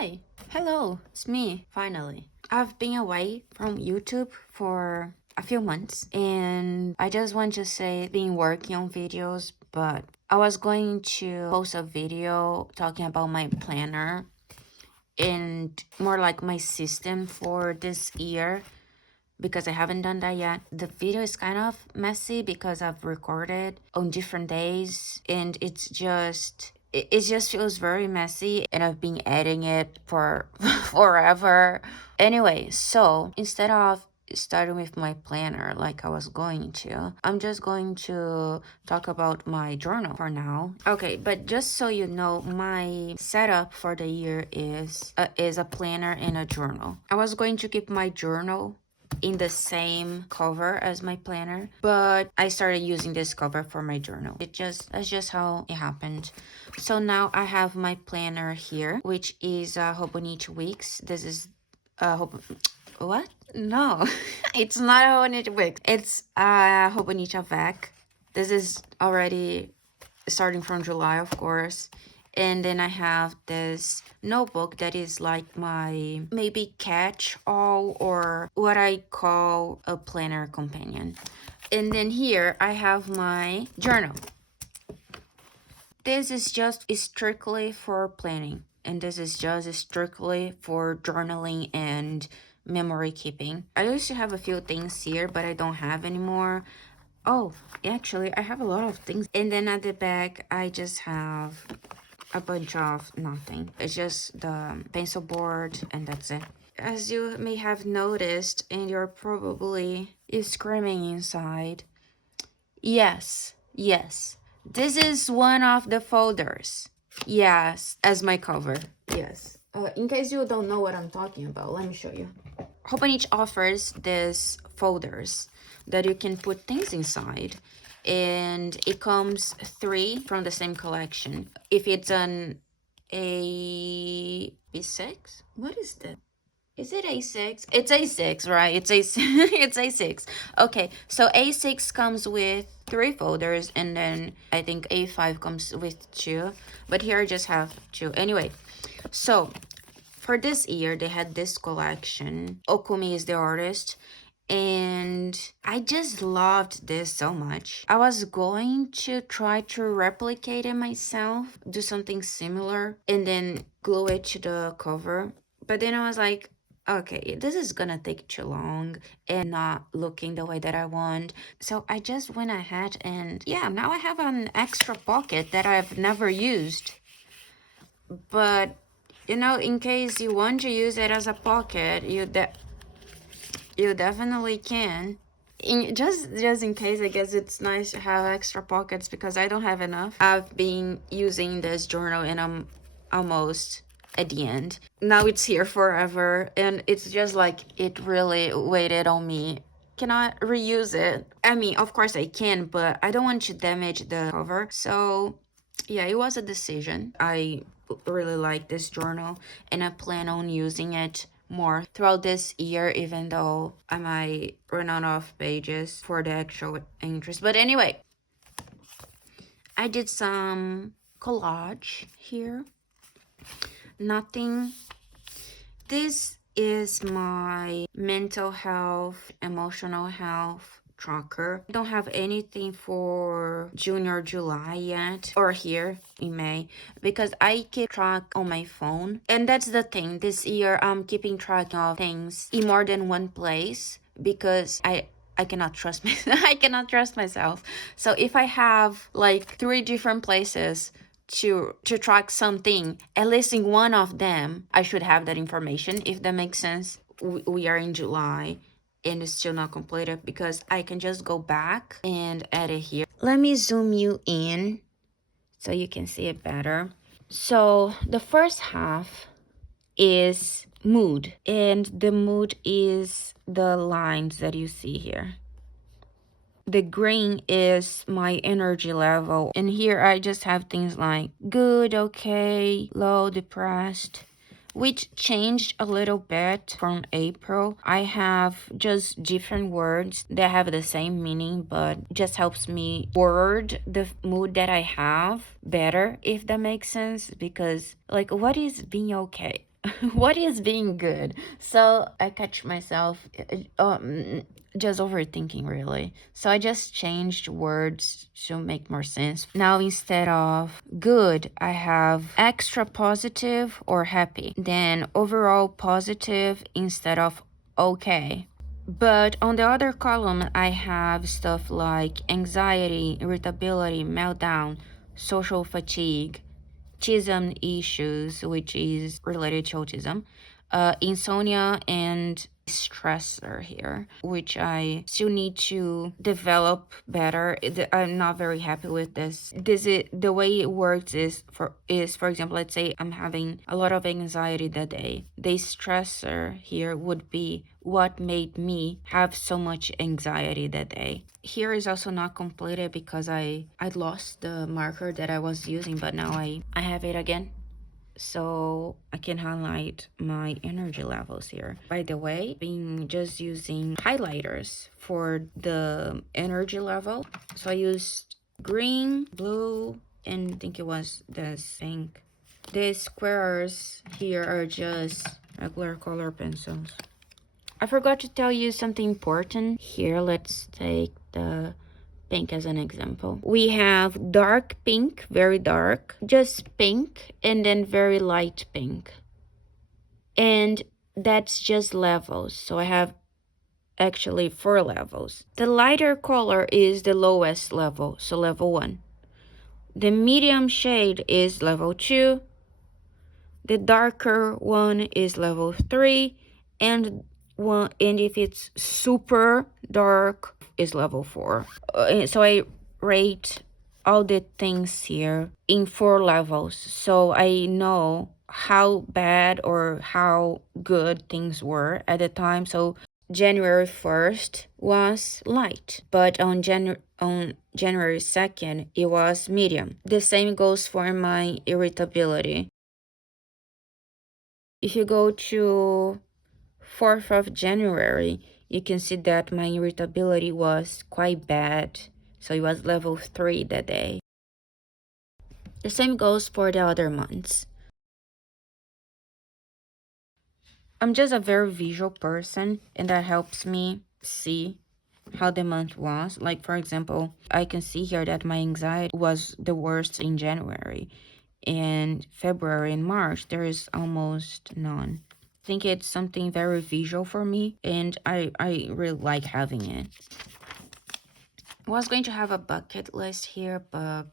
Hi, hello, it's me, finally. I've been away from YouTube for a few months and I just want to say been working on videos, but I was going to post a video talking about my planner and more like my system for this year because I haven't done that yet. The video is kind of messy because I've recorded on different days and it just feels very messy and I've been editing it for forever. Anyway, so instead of starting with my planner like I was going to, I'm just going to talk about my journal for now. Okay, but just so you know, my setup for the year is a planner and a journal. I was going to keep my journal in the same cover as my planner, but I started using this cover for my journal. That's just how it happened. So now I have my planner here, which is Hobonichi Weeks. This is what? No, it's not Hobonichi Weeks. It's Hobonichi Vec. This is already starting from July, of course. And then I have this notebook that is like my maybe catch-all or what I call a planner companion. And then here I have my journal. This is just strictly for planning. And this is just strictly for journaling and memory keeping. I used to have a few things here, but I don't have anymore. Oh, actually, I have a lot of things. And then at the back, I just have a bunch of nothing. It's just the pencil board and that's it. As you may have noticed, and you're probably screaming inside, yes, this is one of the folders. Yes, as my cover. Yes. In case you don't know what I'm talking about, let me show you. Hobonichi offers these folders that you can put things inside, and it comes 3 from the same collection. If it's an A6, what is that? Is it A6? It's A6, right? It's it's A6. Okay, so A6 comes with 3 folders, and then I think A5 comes with 2, but here I just have 2. Anyway, so for this year, they had this collection. Okumi is the artist, and I just loved this so much. I was going to try to replicate it myself, do something similar, and then glue it to the cover. But then I was like, okay, this is gonna take too long and not looking the way that I want. So I just went ahead and yeah, now I have an extra pocket that I've never used. But you know, in case you want to use it as a pocket, you definitely can. Just in case, I guess it's nice to have extra pockets because I don't have enough. I've been using this journal and I'm almost at the end. Now it's here forever and it's just like it really waited on me. Cannot reuse it. I mean, of course I can, but I don't want to damage the cover. So yeah, it was a decision. I really like this journal and I plan on using it more throughout this year, even though I might run out of pages for the actual entries. But anyway, I did some collage here. Nothing. This is my mental health, emotional health tracker. I don't have anything for June or July yet, or here in May, because I keep track on my phone. And that's the thing, this year I'm keeping track of things in more than one place because I cannot trust I cannot trust myself. So if I have like 3 different places to track something, at least in one of them I should have that information, if that makes sense. We are in July and it's still not completed because I can just go back and add it here. Let me zoom you in so you can see it better. So the first half is mood, and the mood is the lines that you see here. The green is my energy level, and here I just have things like good, okay, low, depressed, which changed a little bit from April. I have just different words that have the same meaning, but just helps me word the mood that I have better, if that makes sense. Because like, what is being okay? what is being good? So I catch myself just overthinking really. So I just changed words to make more sense. Now instead of good, I have extra positive or happy. Then overall positive instead of okay. But on the other column, I have stuff like anxiety, irritability, meltdown, social fatigue, autism issues, which is related to autism, insomnia, and stressor here, which I still need to develop better. I'm not very happy with this. This is the way it works is for example, let's say I'm having a lot of anxiety that day. The stressor here would be what made me have so much anxiety that day. Here is also not completed because I lost the marker that I was using, but now I have it again, so I can highlight my energy levels here. By the way, been just using highlighters for the energy level. So I used green, blue, and I think it was this pink. The squares here are just regular color pencils. I forgot to tell you something important. Here, let's take the pink as an example. We have dark pink, very dark, just pink, and then very light pink. And that's just levels. So I have actually 4 levels. The lighter color is the lowest level, so level 1. The medium shade is level 2. The darker one is level 3, and if it's super dark is level 4. So I rate all the things here in 4 levels, so I know how bad or how good things were at the time. So January 1st was light, but on January 2nd it was medium. The same goes for my irritability. If you go to 4th of January, you can see that my irritability was quite bad. So it was level 3 that day. The same goes for the other months. I'm just a very visual person, and that helps me see how the month was. Like, for example, I can see here that my anxiety was the worst in January. In February and March, there is almost none. I think it's something very visual for me, and I really like having it. I was going to have a bucket list here, but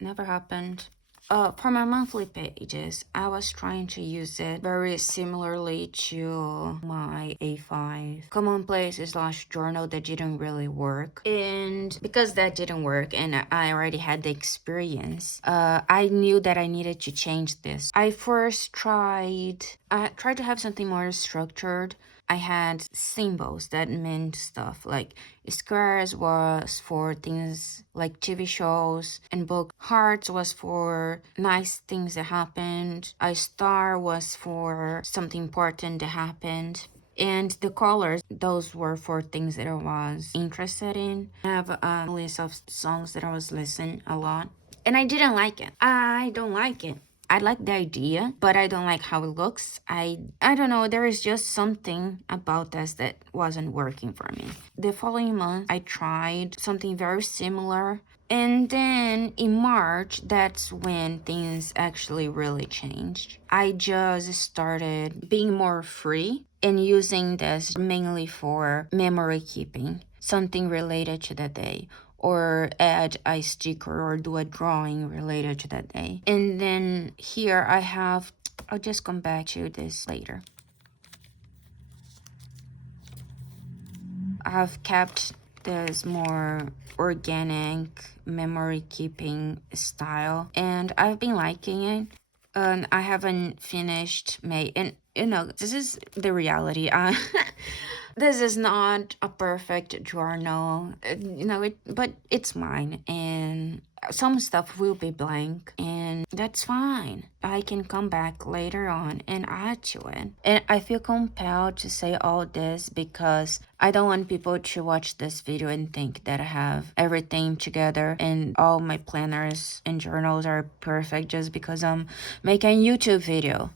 never happened. For my monthly pages, I was trying to use it very similarly to my A5 commonplace / journal that didn't really work. And because that didn't work and I already had the experience, I knew that I needed to change this. I tried to have something more structured. I had symbols that meant stuff like squares was for things like TV shows and book. Hearts was for nice things that happened. A star was for something important that happened. And the colors, those were for things that I was interested in. I have a list of songs that I was listening a lot. And I didn't like it. I don't like it. I like the idea, but I don't like how it looks. I don't know, there is just something about this that wasn't working for me. The following month, I tried something very similar. And then in March, that's when things actually really changed. I just started being more free and using this mainly for memory keeping, something related to the day, or add a sticker or do a drawing related to that day. And then here I'll just come back to this later. I've kept this more organic memory keeping style and I've been liking it. And I haven't finished May, and this is the reality. This is not a perfect journal, but it's mine, and some stuff will be blank, and that's fine. I can come back later on and add to it. And I feel compelled to say all this because I don't want people to watch this video and think that I have everything together and all my planners and journals are perfect just because I'm making a YouTube video.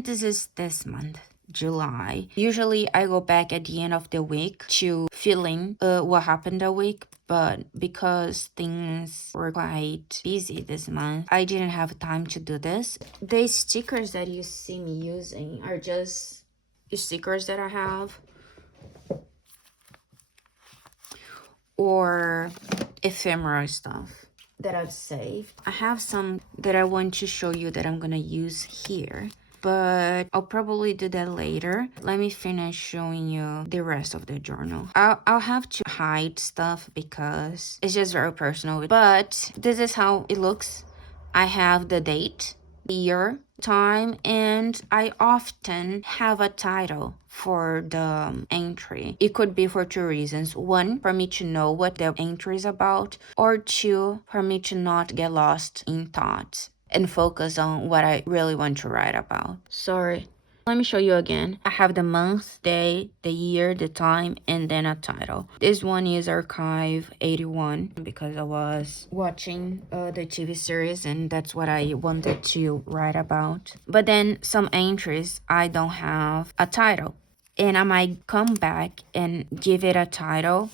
And this is this month, July. Usually I go back at the end of the week to fill in what happened that week, but because things were quite busy this month, I didn't have time to do this. The stickers that you see me using are just stickers that I have or ephemera stuff that I've saved. I have some that I want to show you that I'm gonna use here, but I'll probably do that later. Let me finish showing you the rest of the journal. I'll have to hide stuff because it's just very personal, but this is how it looks. I have the date, year, time, and I often have a title for the entry. It could be for two reasons. One, for me to know what the entry is about, or two, for me to not get lost in thoughts and focus on what I really want to write about. Sorry. Let me show you again. I have the month, day, the year, the time, and then a title. This one is Archive 81 because I was watching the TV series and that's what I wanted to write about. But then some entries, I don't have a title. And I might come back and give it a title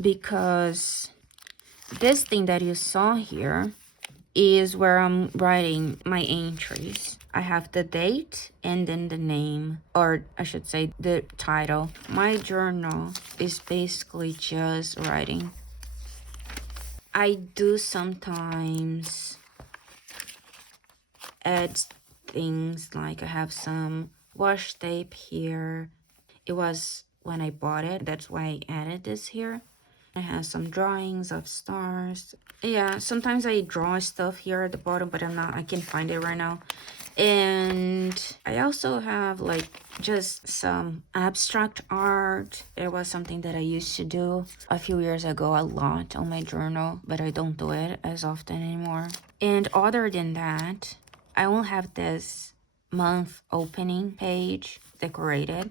because this thing that you saw here is where I'm writing my entries. I have the date and then the name, or I should say the title. My journal is basically just writing. I do sometimes add things like I have some washi tape here. It was when I bought it, that's why I added this here. I have some drawings of stars. Yeah, sometimes I draw stuff here at the bottom, but I can't find it right now. And I also have like just some abstract art. It was something that I used to do a few years ago a lot on my journal, but I don't do it as often anymore. And other than that, I will have this month opening page decorated.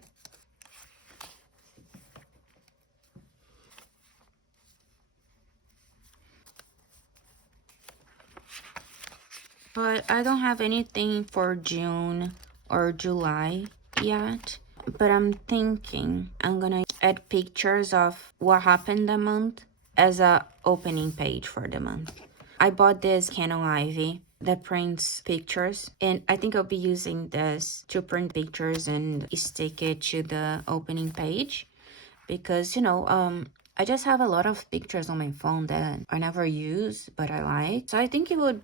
But I don't have anything for June or July yet. But I'm thinking I'm gonna add pictures of what happened that month as a opening page for the month. I bought this Canon Ivy that prints pictures, and I think I'll be using this to print pictures and stick it to the opening page because I just have a lot of pictures on my phone that I never use but I like. So I think it would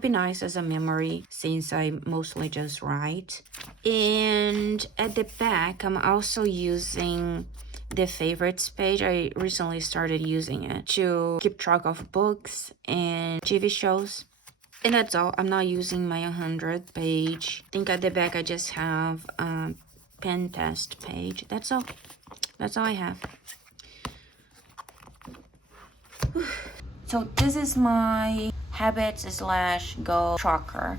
be nice as a memory since I mostly just write. And at the back, I'm also using the favorites page. I recently started using it to keep track of books and TV shows. And that's all. I'm not using my 100 page. I think at the back I just have a pen test page. That's all. That's all I have. So this is my habits / goal tracker.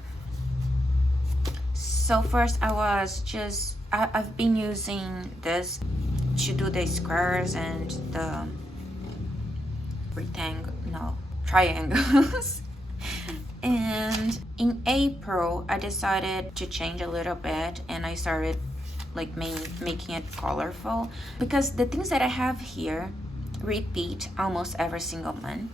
So first I've been using this to do the squares and the triangles. And in April I decided to change a little bit and I started like making it colorful because the things that I have here repeat almost every single month.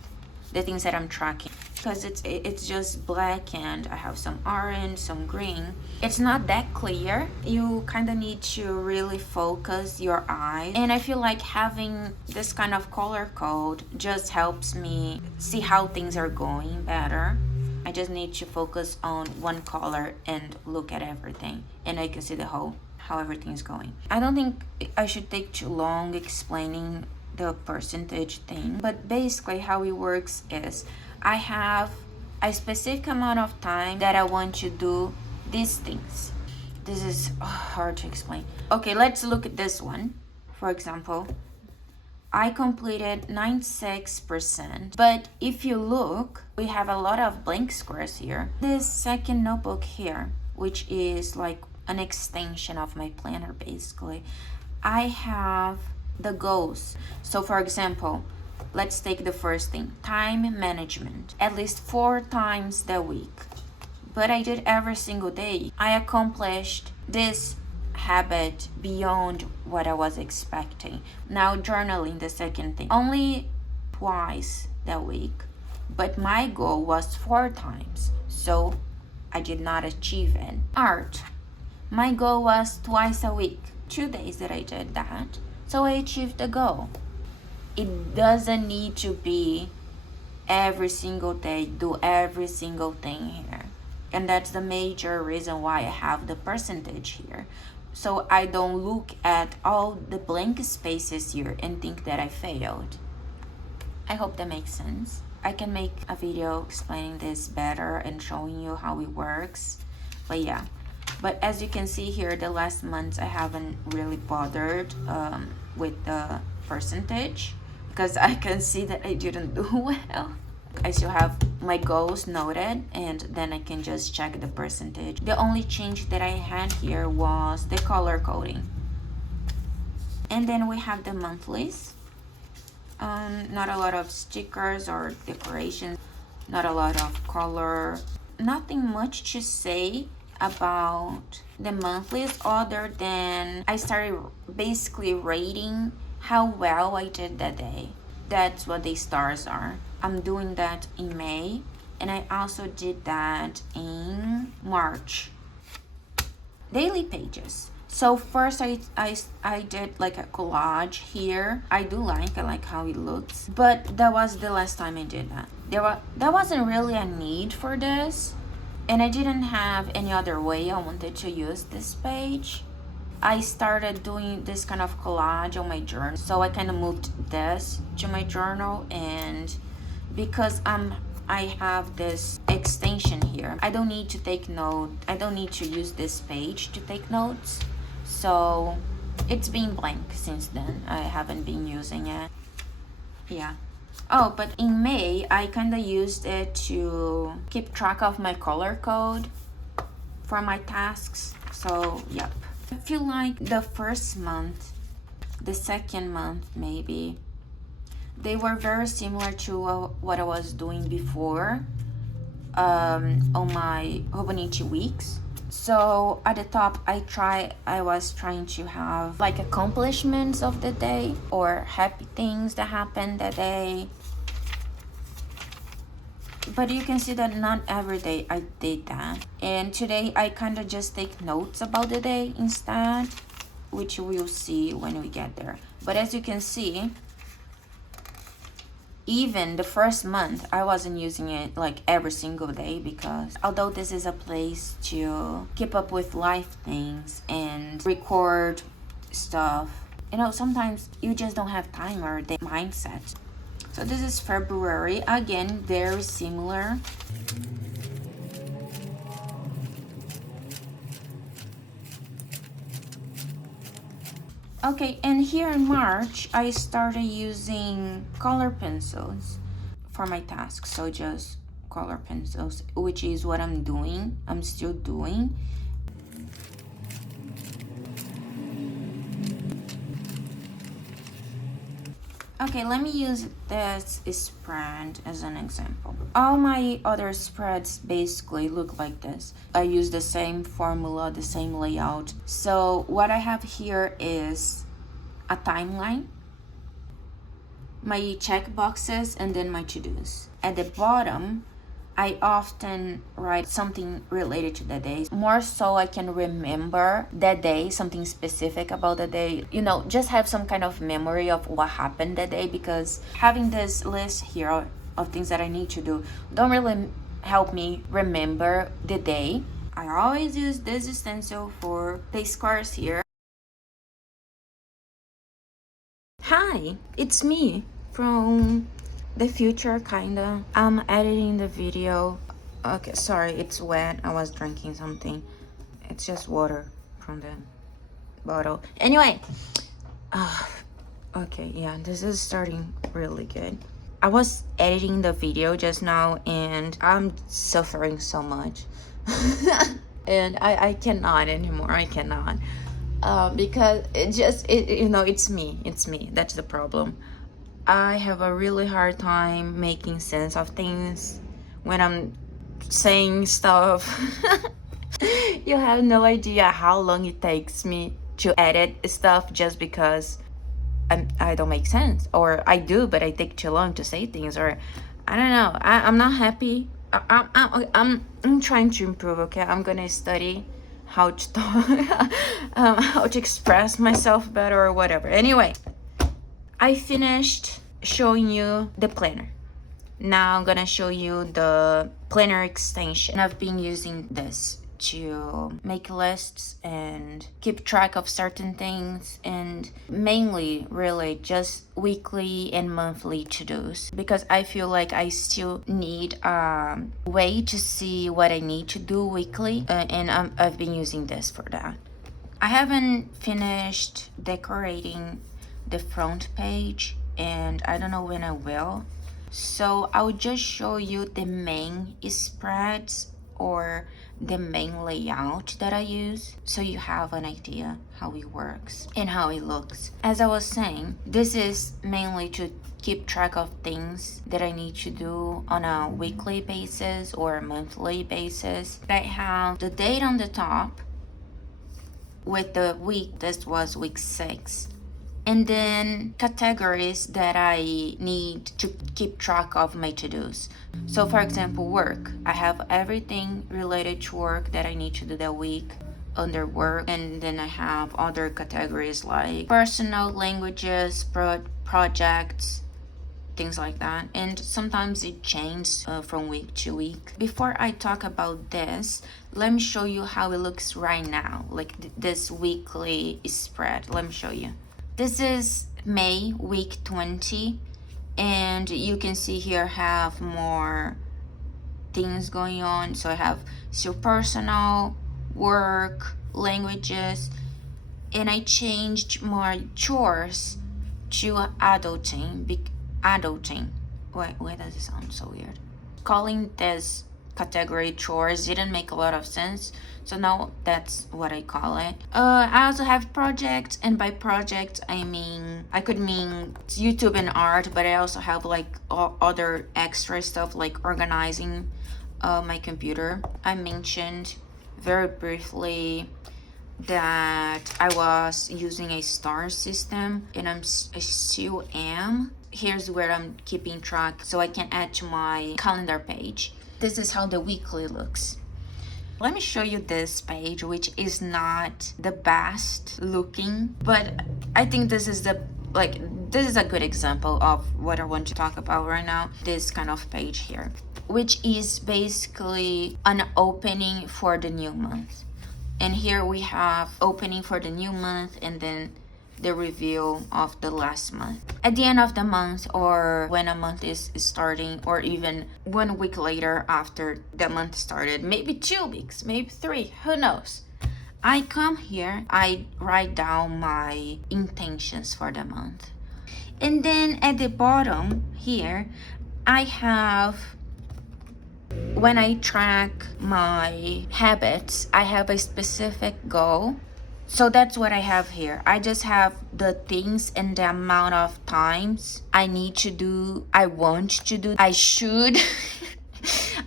The things that I'm tracking because it's just black and I have some orange, some green. It's not that clear. You kind of need to really focus your eyes, and I feel like having this kind of color code just helps me see how things are going better. I just need to focus on one color and look at everything, and I can see how everything is going. I don't think I should take too long explaining the percentage thing, but basically how it works is I have a specific amount of time that I want to do these things. This is hard to explain. Okay, let's look at this one. For example, I completed 96%, but if you look, we have a lot of blank squares here. This second notebook here, which is like an extension of my planner basically, I have the goals. So for example, let's take the first thing, time management, at least 4 times a week. but I did every single day. I accomplished this habit beyond what I was expecting. Now journaling, the second thing, only twice that week, but my goal was 4 times, so I did not achieve it. Art, my goal was twice a week, 2 days that I did that, so I achieved the goal. It doesn't need to be every single day, do every single thing here. And that's the major reason why I have the percentage here. So I don't look at all the blank spaces here and think that I failed. I hope that makes sense. I can make a video explaining this better and showing you how it works. But yeah. But as you can see here, the last months I haven't really bothered with the percentage because I can see that I didn't do well. I still have my goals noted and then I can just check the percentage. The only change that I had here was the color coding. And then we have the monthlies. Not a lot of stickers or decorations, not a lot of color, nothing much to say about the monthlies other than I started basically rating how well I did that day. That's what the stars are. I'm doing that in May, and I also did that in March. Daily pages. So first I did like a collage here. I like how it looks, but that was the last time I did that. There wasn't really a need for this, and I didn't have any other way I wanted to use this page. I started doing this kind of collage on my journal, so I kind of moved this to my journal, and because I have this extension here, I don't need to take note. I don't need to use this page to take notes, so it's been blank since then. I haven't been using it. Yeah. Oh, but in May I kind of used it to keep track of my color code for my tasks. So yep. I feel like the first month, the second month maybe, they were very similar to what I was doing before on my Hobonichi weeks. So at the top I was trying to have like accomplishments of the day or happy things that happened that day. But you can see that not every day I did that. And today I kind of just take notes about the day instead, which we'll see when we get there. But as you can see, even the first month I wasn't using it like every single day, because although this is a place to keep up with life things and record stuff, you know, sometimes you just don't have time or the mindset. So this is February, again, very similar. Okay, and here in March, I started using color pencils for my tasks. So just color pencils, which is what I'm still doing. Okay, let me use this spread as an example. All my other spreads basically look like this. I use the same formula, the same layout. So what I have here is a timeline, my check boxes, and then my to-dos. At the bottom, I often write something related to the day, more so I can remember that day, something specific about the day, you know, just have some kind of memory of what happened that day, because having this list here of things that I need to do don't really help me remember the day. I always use this stencil for the squares here. Hi, it's me from the future, kinda. I'm editing the video. Okay, sorry, it's wet. I was drinking something. It's just water from the bottle. Anyway, okay, yeah, this is starting really good. I was editing the video just now and I'm suffering so much. And I cannot anymore. I cannot. Because you know, it's me. That's the problem. I have a really hard time making sense of things when I'm saying stuff. You have no idea how long it takes me to edit stuff just because I don't make sense, or I do but I take too long to say things, or I don't know. I'm not happy. I'm trying to improve. Okay, I'm gonna study how to talk, how to express myself better or whatever. Anyway, I finished showing you the planner. Now I'm gonna show you the planner extension. I've been using this to make lists and keep track of certain things, and mainly really just weekly and monthly to-dos, because I feel like I still need a way to see what I need to do weekly, and I've been using this for that. I haven't finished decorating the front page, and I don't know when I will. So I'll just show you the main spreads or the main layout that I use, so you have an idea how it works and how it looks. As I was saying, this is mainly to keep track of things that I need to do on a weekly basis or monthly basis. I have the date on the top with the week. This was week 6. And then categories that I need to keep track of my to-dos. So for example, work. I have everything related to work that I need to do that week under work. And then I have other categories like personal, languages, projects, things like that. And sometimes it changes from week to week. Before I talk about this, let me show you how it looks right now, like this weekly spread. Let me show you. This is May, week 20, and you can see here I have more things going on. So I have still personal, work, languages, and I changed my chores to adulting. Why does it sound so weird? Calling this category chores didn't make a lot of sense, so now that's what I call it. I also have projects, and by project I could mean YouTube and art, but I also have like other extra stuff like organizing my computer. I mentioned very briefly that I was using a star system, and I still am. Here's where I'm keeping track so I can add to my calendar page. This is how the weekly looks. Let me show you this page, which is not the best looking, but I think this is this is a good example of what I want to talk about right now. This kind of page here, which is basically an opening for the new month. And here we have opening for the new month, and then the review of the last month. At the end of the month, or when a month is starting, or even 1 week later after the month started, maybe 2 weeks, maybe 3, who knows? I come here, I write down my intentions for the month. And then at the bottom here, I have, when I track my habits, I have a specific goal. So that's what I have here. I just have the things and the amount of times I need to do, I want to do, I should,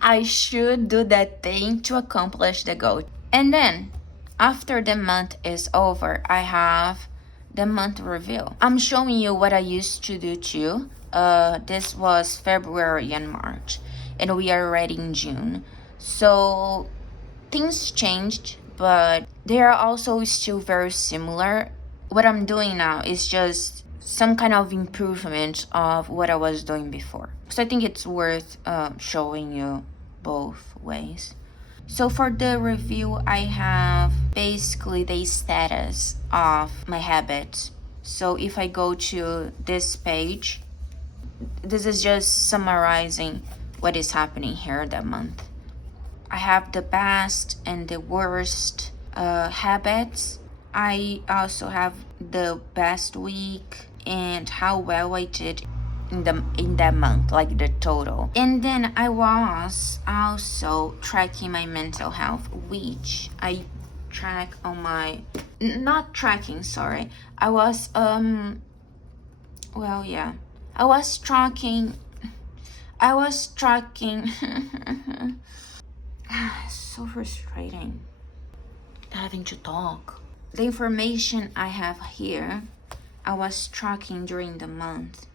I should do that thing to accomplish the goal. And then after the month is over, I have the month review. I'm showing you what I used to do too. This was February and March, and we are already in June. So things changed, but they are also still very similar. What I'm doing now is just some kind of improvement of what I was doing before. So I think it's worth showing you both ways. So for the review, I have basically the status of my habits. So if I go to this page, this is just summarizing what is happening here that month. I have the best and the worst habits. I also have the best week and how well I did in that month, like the total. And then I was also tracking my mental health, which I track on my, not tracking, sorry. I was I was tracking So frustrating having to talk. The information I have here, I was tracking during the month.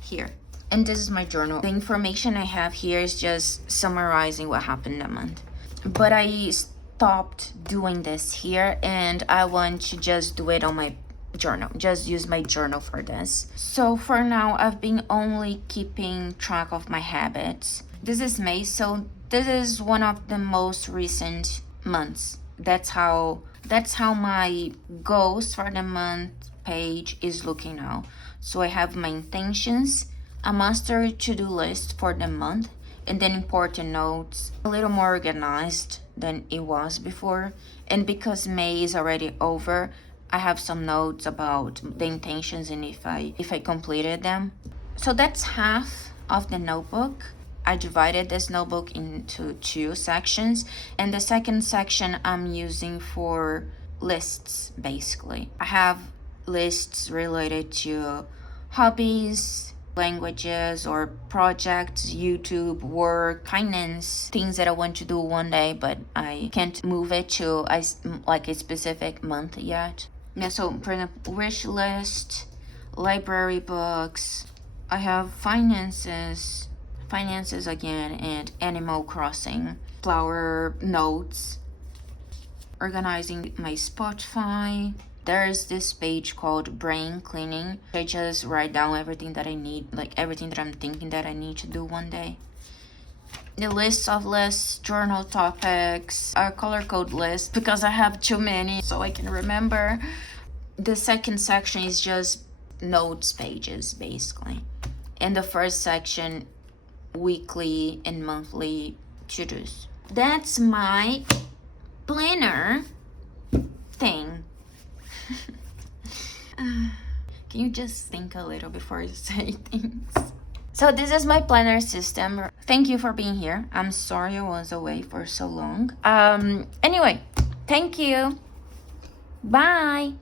Here. And this is my journal. The information I have here is just summarizing what happened that month. But I stopped doing this here, and I want to just do it on my journal. Just use my journal for this. So for now, I've been only keeping track of my habits. This is May, so this is one of the most recent months. That's how my goals for the month page is looking now. So I have my intentions, a master to-do list for the month, and then important notes, a little more organized than it was before. And because May is already over, I have some notes about the intentions and if I completed them. So that's half of the notebook. I divided this notebook into 2 sections, and the second section I'm using for lists, basically. I have lists related to hobbies, languages or projects, YouTube, work, finance, things that I want to do one day, but I can't move it to a specific month yet. Yeah, so for example, wish list, library books, I have finances again, and Animal Crossing, flower notes, organizing my Spotify. There's this page called brain cleaning. I just write down everything that I need, like everything that I'm thinking that I need to do one day. The list of lists, journal topics, a color code list because I have too many so I can remember. The second section is just notes pages, basically. And the first section, weekly and monthly to-dos. That's my planner thing. Can you just think a little before you say things? So this is my planner system. Thank you for being here. I'm sorry I was away for so long. Anyway, thank you. Bye.